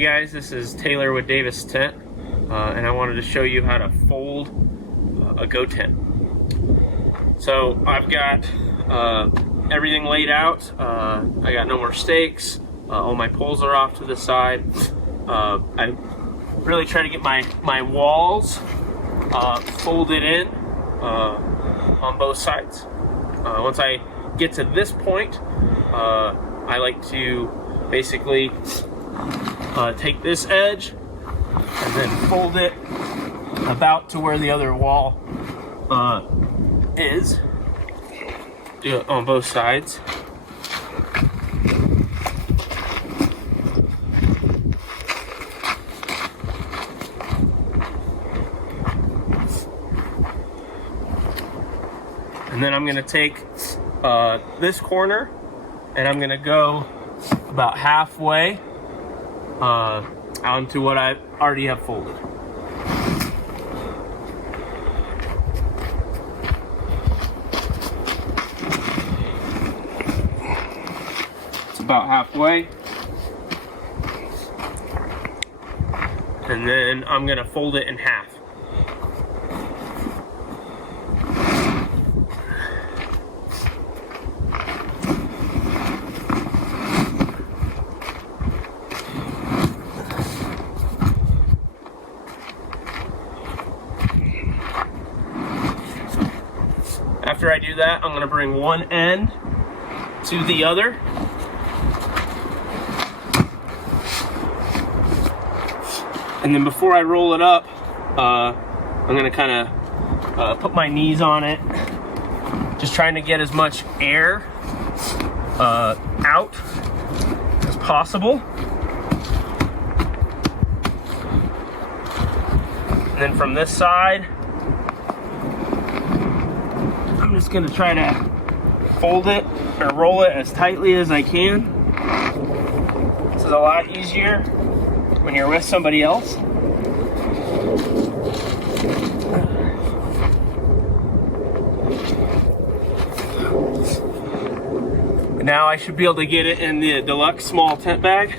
Hey guys, this is Taylor with Davis Tent, and I wanted to show you how to fold a goat tent. So I've got everything laid out. I got no more stakes. All my poles are off to the side. I really try to get my walls folded in on both sides. Once I get to this point, I like to basically take this edge and then fold it about to where the other wall is. Do it on both sides. And then I'm going to take this corner and I'm going to go about halfway onto what I already have folded. It's about halfway. And then I'm going to fold it in half. After I do that, I'm going to bring one end to the other. And then before I roll it up, I'm going to kind of put my knees on it, just trying to get as much air out as possible. And then from this side, I'm just going to try to fold it or roll it as tightly as I can. This is a lot easier when you're with somebody else. Now I should be able to get it in the deluxe small tent bag.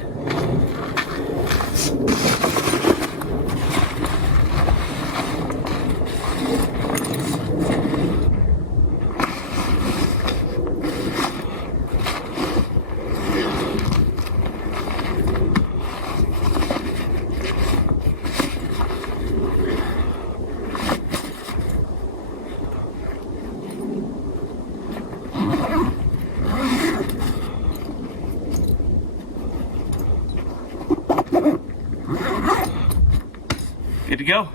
Good to go.